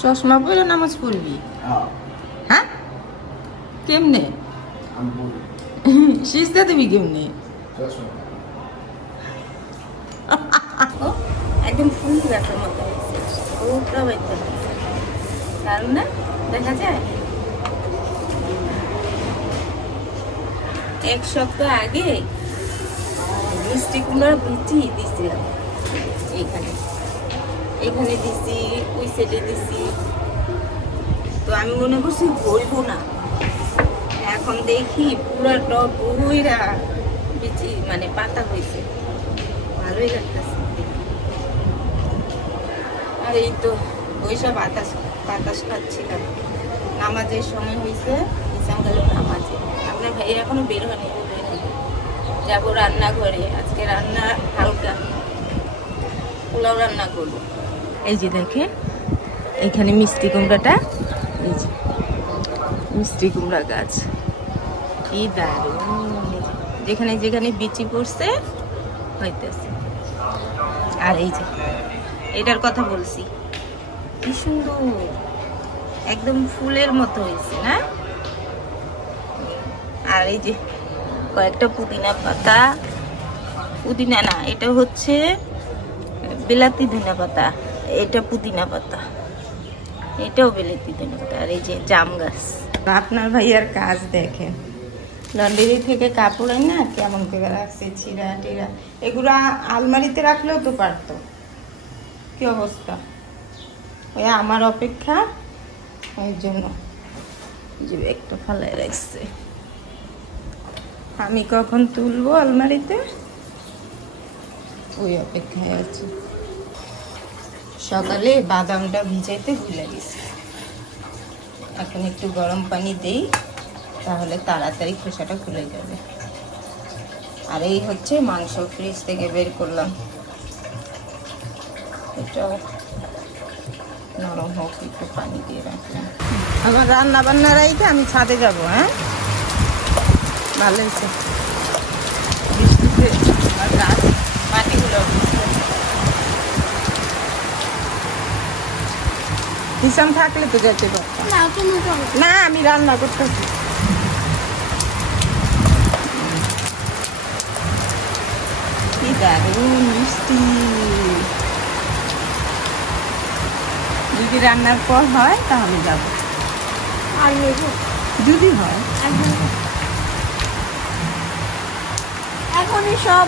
চশমা পরে নামাজ পড়বি? হ্যাঁ, কেমনে সিজদা দিবি কেমনে? একদম ফুল রাখার মতো দারুণ না? দেখা যায়। এক সপ্তাহ আগে মিষ্টি কুমড়ার বিচি দিছিলাম, এইখানে এখানে দিছি, ওই সাইডে দিছি। তো আমি মনে করছি বলবো না, এখন দেখি পুরা টপ বইরা বিচি মানে পাতা হয়েছে, ভালোই লাগতেছে। আর এই তো বৈশা বাতাস বাতাস খাচ্ছিলাম। নামাজের সময় হয়েছে, ইসলাম গেল নামাজে। আপনার ভাই এখনো বের হয়নি, যাবো রান্নাঘরে। আজকে রান্না হালকা পোলাও রান্না করবো। এই যে দেখেন এখানে মিষ্টি কুমড়াটা, এই যে মিষ্টি কুমড়া গাছ, কি দারুণ! যেখানে যেখানে বিচি পড়ছে হইতেছে। আর এই যে এটার কথা বলছি, কি সুন্দর, একদম ফুলের মতো হয়েছে না? আর এই যে কয়েকটা পুদিনা পাতা, পুদিনা না, এটা হচ্ছে বিলাতি ধনিয়া পাতা, এটা পুদিনা পাতা, এটাও বিলাতি ধনিয়া পাতা। আর এই যে জাম গাছ। আপনার ভাইয়ার কাজ দেখেন, লন্ড্রি থেকে কাপড় না কেমন করে রাখছে, ছিঁড়া টিরা, এগুলো আলমারিতে রাখলেও তো পারতো। কি অবস্থা, ওই আমার অপেক্ষা, ওই জন্য যে একটা ফালাই রাখছে। আমি কখন তুলবো আলমারিতে, ওই অপেক্ষায় আছি। সকালে বাদামটা ভিজাইতে ভুলে গেছি, এখন একটু গরম পানি দেই, তাহলে তাড়াতাড়ি খোসাটা খুলে যাবে। আর এই হচ্ছে মাংস, ফ্রিজ থেকে বের করলাম, এটাও নরম হোক, একটু পানি দিয়ে রাখলাম। আমার রান্না বান্না রাইতে আমি ছাদে যাবো। হ্যাঁ, ভালো হয়েছে, বৃষ্টিতে গাছ মাটিগুলো। হিসাম থাকলে তো যেতে পারতাম না, আমি রান্না করতেছি। কি দারুণ মিষ্টি! যদি রান্নার পর হয় তাহলে যাব, আর যদি হয় এখনই সব।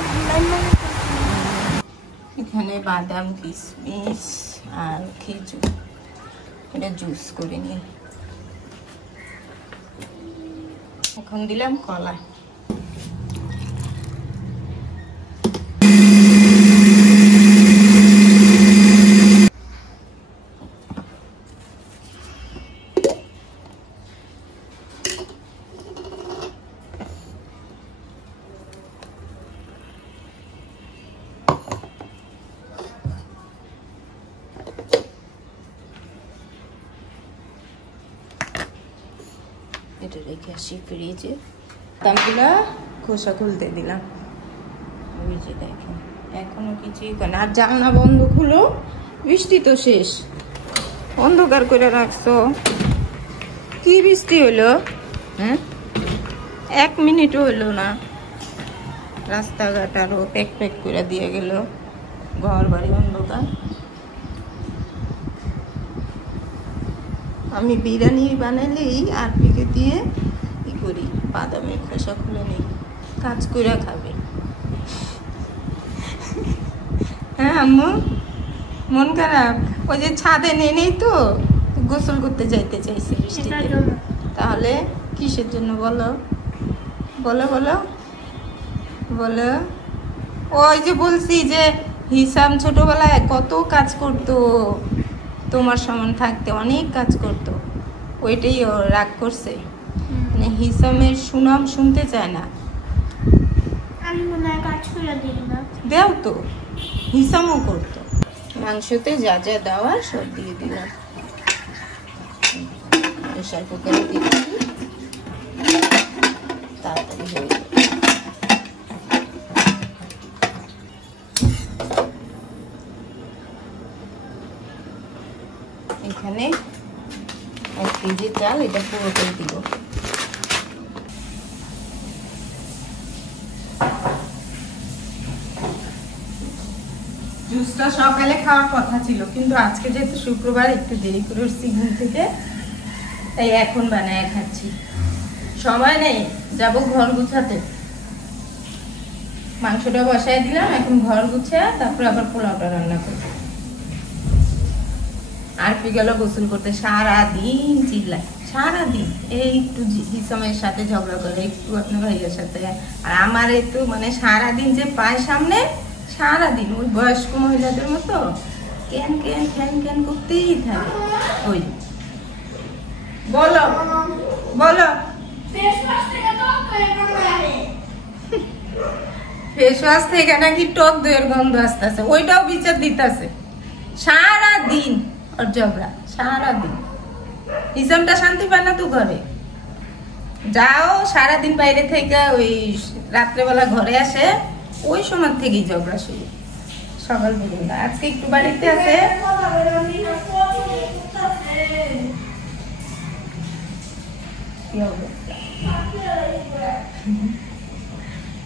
এখানে বাদাম, কিশমিশ আর খেজুর, এটা জুস করে নিই। এখন দিলাম কলা। এটা রেখে আসি ফ্রিজে। বাদামগুলা খোসা খুলতে দিলাম, ওই যে দেখেন এখনো কিছুই করে না। আর জানলা বন্ধ খুলো, বৃষ্টি তো শেষ, অন্ধকার করে রাখছো। কি বৃষ্টি হলো? হ্যাঁ, 1 মিনিটও হলো না, রাস্তাঘাট আরো প্যাক প্যাক করে দিয়ে গেল, ঘর বাড়ি অন্ধকার। আমি বিরিয়ানি বানালেই আর পিকে দিয়ে ই করি, বাদামের খোসা খুলে নিই, কাজ করে খাবে। হ্যাঁ আম্মু, মন খারাপ? ওই যে ছাদে নেই তো, গোসল করতে যাইতে চাইছে বৃষ্টিতে। তাহলে কিসের জন্য বলো, বলো বলো বলো। ওই যে বলছি যে হিসাম ছোটবেলায় কত কাজ করতো, তোমার সমান থাকতে অনেক কাজ করতো, ওইটাই ও রাগ করছে। মানে হিসামের সুনাম শুনতে চায় না। আমি মনে হয় কাজ করে দিই না, দেও তো, হিসামও করতো। মাংসতে যা যা দেওয়া সব দিয়ে দিলাম, প্রেসার কুকারে দিয়ে তাড়াতাড়ি হয়ে যাবে। এখানে 1 কেজি চাল, এটা পুরোটাই দিব। জুসটা সকালে খাওয়ার কথা ছিল, কিন্তু আজকে যেহেতু শুক্রবার একটু দেরি করে উঠছি ঘুম থেকে, তাই এখন বানায় খাচ্ছি। সময় নেই, যাব ঘর গুছাতে। মাংসটা বসায় দিলাম, এখন ঘর গুছিয়ে তারপর আবার পোলাওটা রান্না করব। আর গেল গোসল করতে, সারাদিন চিল্লায়, সারাদিন এই একটু হিসামের সাথে ঝগড়া করে, একটু আপনার ভাইয়ের সাথে। আর আমার এই তো মানে সারাদিন যে পায় সামনে, সারাদিন ওই বয়স্ক মহিলাদের মতো ক্যান ক্যান ক্যান ক্যান করতেই থাকে। ওই বলো বলো, ফেস ওয়াশ থেকে নাকি টক দইয়ের গন্ধ আসতেছে, ওইটাও বিচার দিতেছে। সারাদিন ওর ঝগড়া, সারাদিন। হিসামটা শান্তি পায় না তো ঘরে, যাও সারাদিন বাইরে থেকে ওই রাত্রেবেলা ঘরে আসে, ওই সময় থেকেই ঝগড়া শুরু, সকাল পর্যন্ত। আজকে একটু বাড়িতে আছে,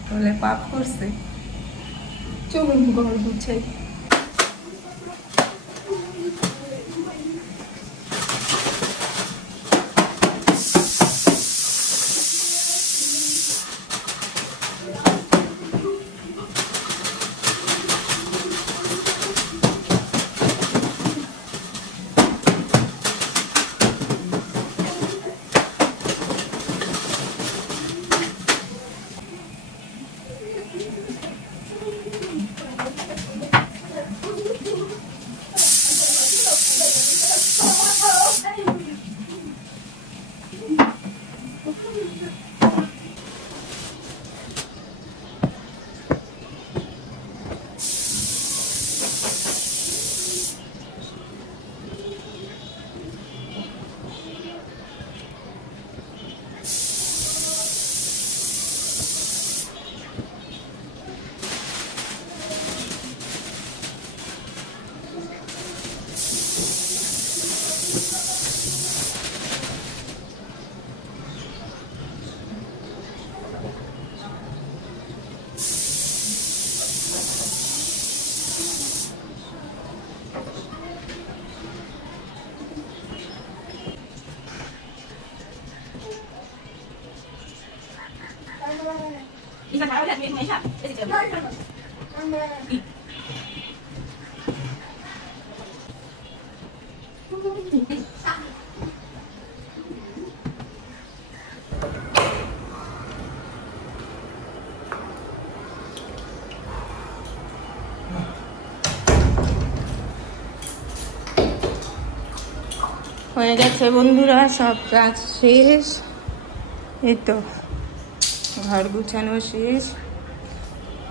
বলে পাপ করছে। চলুন ঘর গুছাই। হয়ে গেছে বন্ধুরা, সব কাজ শেষ। এই তো ঘর গুছানো শেষ।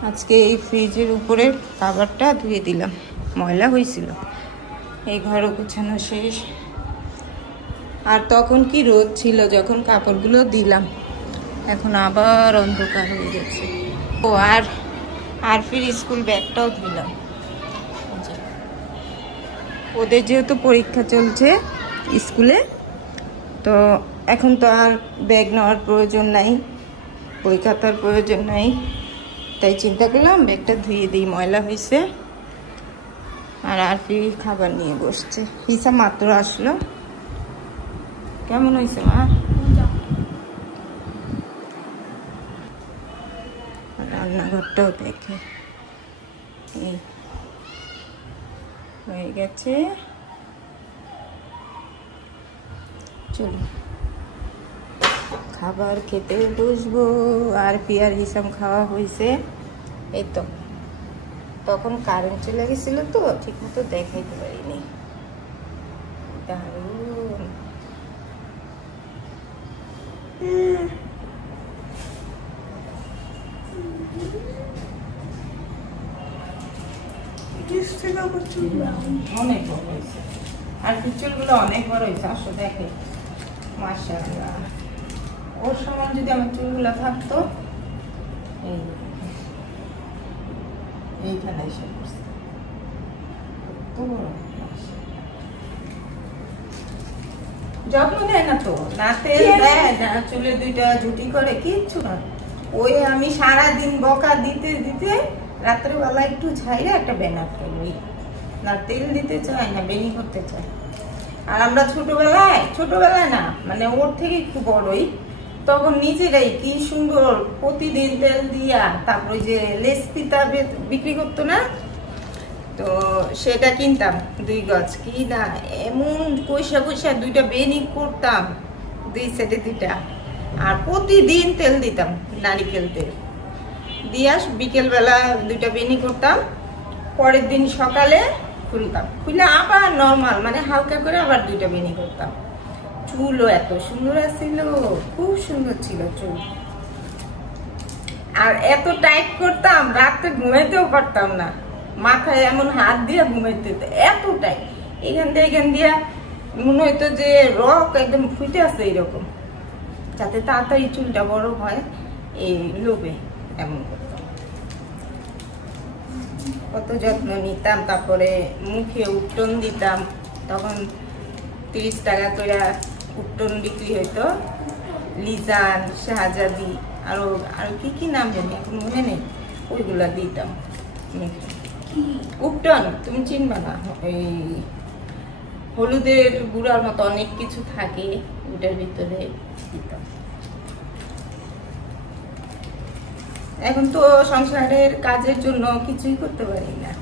আজকে এই ফ্রিজের উপরে খাবারটা ধুয়ে দিলাম, ময়লা হয়েছিল। এই ঘরও গুছানো শেষ। আর তখন কি রোদ ছিল যখন কাপড়গুলো দিলাম, এখন আবার অন্ধকার হয়ে গেছে। ও আর ফির স্কুল ব্যাগটাও ধুলাম। ওদের যেহেতু পরীক্ষা চলছে স্কুলে, তো এখন তো আর ব্যাগ নেওয়ার প্রয়োজন নাই, বই খাতার প্রয়োজন নাই, তাই চিন্তা করলাম ব্যাগটা ধুয়ে দিই, ময়লা হয়েছে। আর ফি খাবার নিয়ে বসছে। হিসাব মাত্র আসলো। কেমন হয়েছে মা? রান্নাঘরটাও দেখে এই হয়ে গেছে। চলো খাবার খেতে বসবো। আর পিয়ার হিসাব খাওয়া হয়েছে। এই তো তখন কারেন্ট চলে গেছিল তো ঠিক মতো দেখাইতে পারিনি। দারুণ। অনেক বড় হয়েছে, আর চুলগুলো অনেক বড় হয়েছে। আসো দেখে, মাশাআল্লাহ। ওর সময় যদি আমার চুলগুলো থাকতো, এইখানে এসে পড়ছে, কত বড়। যত্ন নেয় না তো, না তেল দেয় না চুলে দুইটা ঝুটি করে, কিচ্ছু না। ওই আমি সারাদিন বকা দিতে দিতে রাত্রেবেলা একটু ছাইরে একটা বেনা ফেলি, না তেল দিতে চায় না বেনি করতে চায়। আর আমরা ছোটবেলায় না মানে ওর থেকে একটু বড়ই, তখন নিজেরাই কি সুন্দর প্রতিদিন তেল দিয়া, তারপরে যে লেস পিতা বিক্রি করতো না, তো সেটা কিনতাম 2 গজ, কি না এমন কইসা কইসা 2টা বেনি করতাম, 2 সেটে 2টা, আর প্রতিদিন তেল দিতাম, নারিকেল তেল দিয়া বিকেল বেলা 2টা বেনি করতাম, পরের দিন সকালে খুলতাম, খুলে আবার নর্মাল মানে হালকা করে আবার 2টা বেনি করতাম। চুলও এত সুন্দর ছিল, খুব সুন্দর ছিল চুল। আর এত টাইট করতাম রাতে ঘুমাইতেও পারতাম না, মাথায় এমন হাত দিয়ে ঘুমাইতে, এত টাইট, এখান দিয়ে মনে হইতো যে রক একদম ফুটে আছে এইরকম, যাতে তাড়াতাড়ি চুলটা বড় হয়, এই লোভে এমন করতাম। কত যত্ন নিতাম। তারপরে মুখে উপটন দিতাম, তখন 30 টাকা করে উপটন বিক্রি হইতো, লিজান, শাহজাদি, আরো কি কি নাম জানি এখন মনে নেই, ওইগুলা দিতাম মুখে। উপটন তুমি চিনবা না, ওই হলুদের গুঁড়ার মতো অনেক কিছু থাকে, ওটার ভিতরে দিতাম। এখন তো সংসারের কাজের জন্য কিছুই করতে পারি না,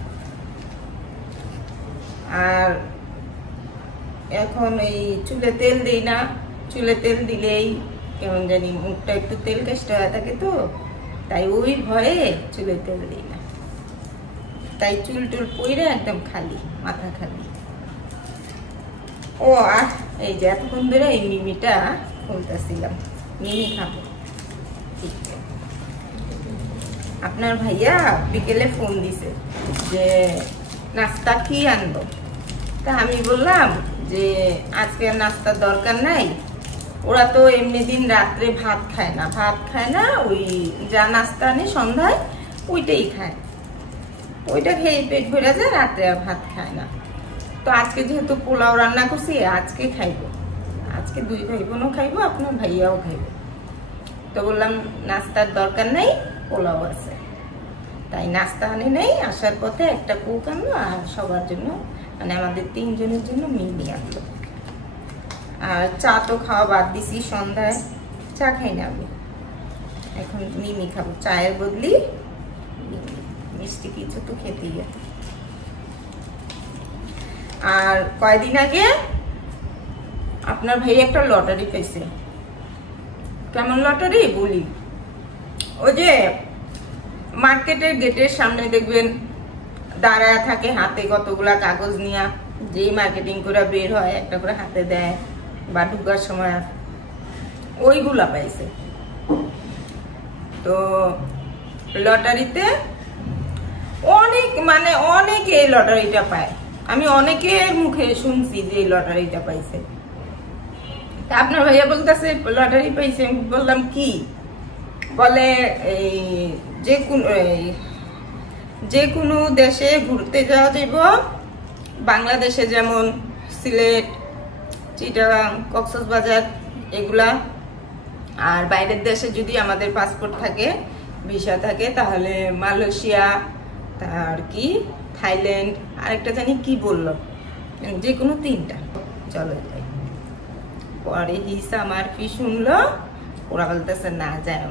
আর এখন এই চুলে তেল দিই না, চুলে তেল দিলেই কেমন জানি মুখটা একটু তেল কেষ্ট হয়ে থাকে, তো তাই ওই ভয়ে চুলে তেল দিই না, তাই চুল টুল পইরে একদম খালি, মাথা খালি। ও আর এই যে এতক্ষণ ধরে এই মিমিটা খুলতেছিলাম, মিমি খাবো। ঠিক আছে, আপনার ভাইয়া বিকেলে ফোন দিছে যে নাস্তা কি আনবো, তা আমি বললাম যে আজকে নাস্তার দরকার নাই, ওরা তো এমনি দিন রাত্রে ভাত খায় না, ওই যা নাস্তা আনে সন্ধ্যায় ওইটাই খায়, ওইটা খেয়ে পেট ভরে যায়, রাত্রে আর ভাত খায় না। তো আজকে যেহেতু পোলাও রান্না করছি, আজকে খাইবো, আজকে 2 ভাই বোনও খাইবো, আপনার ভাইয়াও খাইবো। তো বললাম নাস্তার দরকার নাই, পোলাও আছে, তাই নাস্তা আনে নেই, আসার পথে একটা কোক আনলো, আর সবার জন্য মানে আমাদের 3 জনের জন্য মিমি আনলো। আর চা তো খাওয়া বাদ দিছি, সন্ধ্যায় চা খাই না আমি, এখন মিমি খাবো, চায়ের বদলি মিষ্টি কিছু তো খেতেই হবে। আর কয়দিন আগে আপনার ভাই একটা লটারি পেয়েছে। কেমন লটারি বলি, ওই যে মার্কেটের গেটের সামনে দেখবেন দাঁড়ায় থাকে, হাতে কতগুলা কাগজ নিয়ে, যেই মার্কেটিং করে বের হয় একটা করে হাতে দেয়, বা ঢুকার সময় ওইগুলা পাইছে। তো লটারিতে অনেকে এই লটারিটা পায়, আমি অনেকের মুখে শুনছি যে এই লটারিটা পাইছে। আপনার ভাইয়া বলতেছে লটারি পাইছে, বললাম কি, বলে এই যে কোনো দেশে ঘুরতে যাওয়া যাইব, বাংলাদেশে যেমন সিলেট, চিটাগাং, কক্সবাজার এগুলা, আর বাইরের দেশে যদি আমাদের পাসপোর্ট থাকে, ভিসা থাকে, তাহলে মালয়েশিয়া, আর কি থাইল্যান্ড, আরেকটা জানি কি বললো, যে কোনো 3টা চলে যায়। পরে হিসাব আর কি শুনলো, ওরা বলতেছে না যাও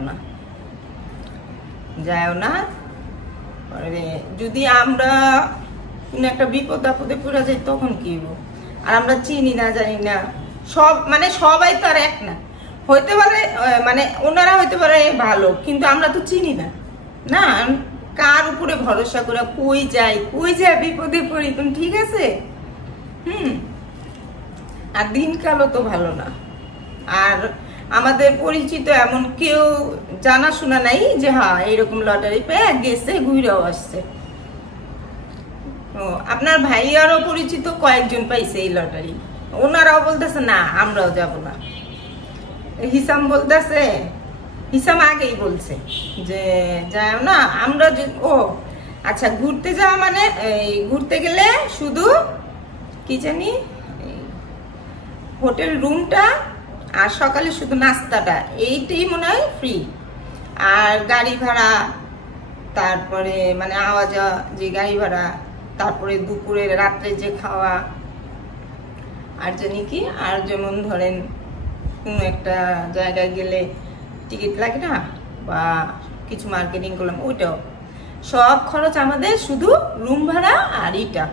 না। পরে যদি আমরা কোনো একটা বিপদ আপদে পড়ে যাই তখন কি হবো, আর আমরা চিনি না জানি না, সবাই তো আর এক না, হইতে পারে মানে ওনারা হইতে পারে ভালো, কিন্তু আমরা তো চিনি না, কার উপরে ভরসা করে কই যায় বিপদে পড়ি, ঠিক আছে। আর দিনকালও তো ভালো না, আর আমাদের পরিচিত এমন কেউ জানাশোনা নাই যে হ্যাঁ এইরকম লটারি পেয়ে গেছে, ঘুরেও আসছে। আপনার ভাইয়ারও পরিচিত কয়েকজন পাইছে এই লটারি, ওনারাও বলতেছে না আমরাও যাব না। হিসাম বলতেছে, হিসাম আগেই বলছে যে যাও না, আমরা আচ্ছা ঘুরতে যাওয়া মানে ঘুরতে গেলে শুধু কি জানি হোটেল রুমটা আর সকালে শুধু নাস্তাটা এইটাই মনে হয় ফ্রি। আর গাড়ি ভাড়া, তারপরে মানে আওয়া যাওয়া যে গাড়ি ভাড়া, তারপরে দুপুরে রাত্রে যে খাওয়া, আর জানি কি, আর যেমন ধরেন কোনো একটা জায়গায় গেলে টিকিট লাগে না, বা কিছু মার্কেটিং করলাম, ওইটাও সব খরচ আমাদের, শুধু রুম ভাড়া আর ইটা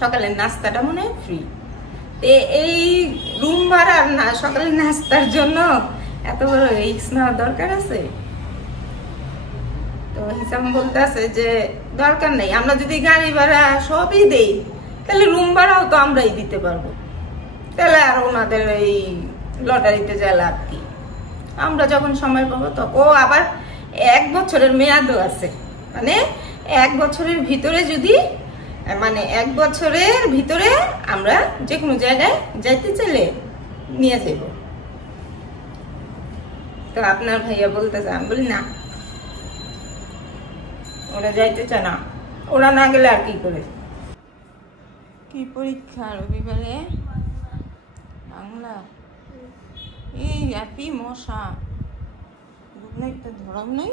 সকালের নাস্তাটা মনে হয় ফ্রি। এই রুম ভাড়া আর না সকালের নাস্তার জন্য এত বড় রিস্ক নেওয়ার দরকার আছে? তো হিসাব বলতে আছে যে দরকার নেই, আমরা যদি গাড়ি ভাড়া সবই দেই তাহলে রুম ভাড়াও তো আমরাই দিতে পারবো, তাহলে আর ওনাদের এই লটারিতে যা লাভ কি? আমরা যখন সময় পাবো তো। ও আবার 1 বছরের মেয়াদও আছে, মানে 1 বছরের ভিতরে যদি, মানে 1 বছরের ভিতরে আমরা যে কোনো জায়গায় যাইতে চাইলে নিয়ে যাব। তো আপনার ভাইয়া বলতেছে, আমি বলি না, ওরা যাইতে চায় না, ওরা না গেলে আর কি করে। কি পরীক্ষা রবিবারে? বাংলা। এই হ্যাপি মশা, গুড নাইটটা ধরাম নাই।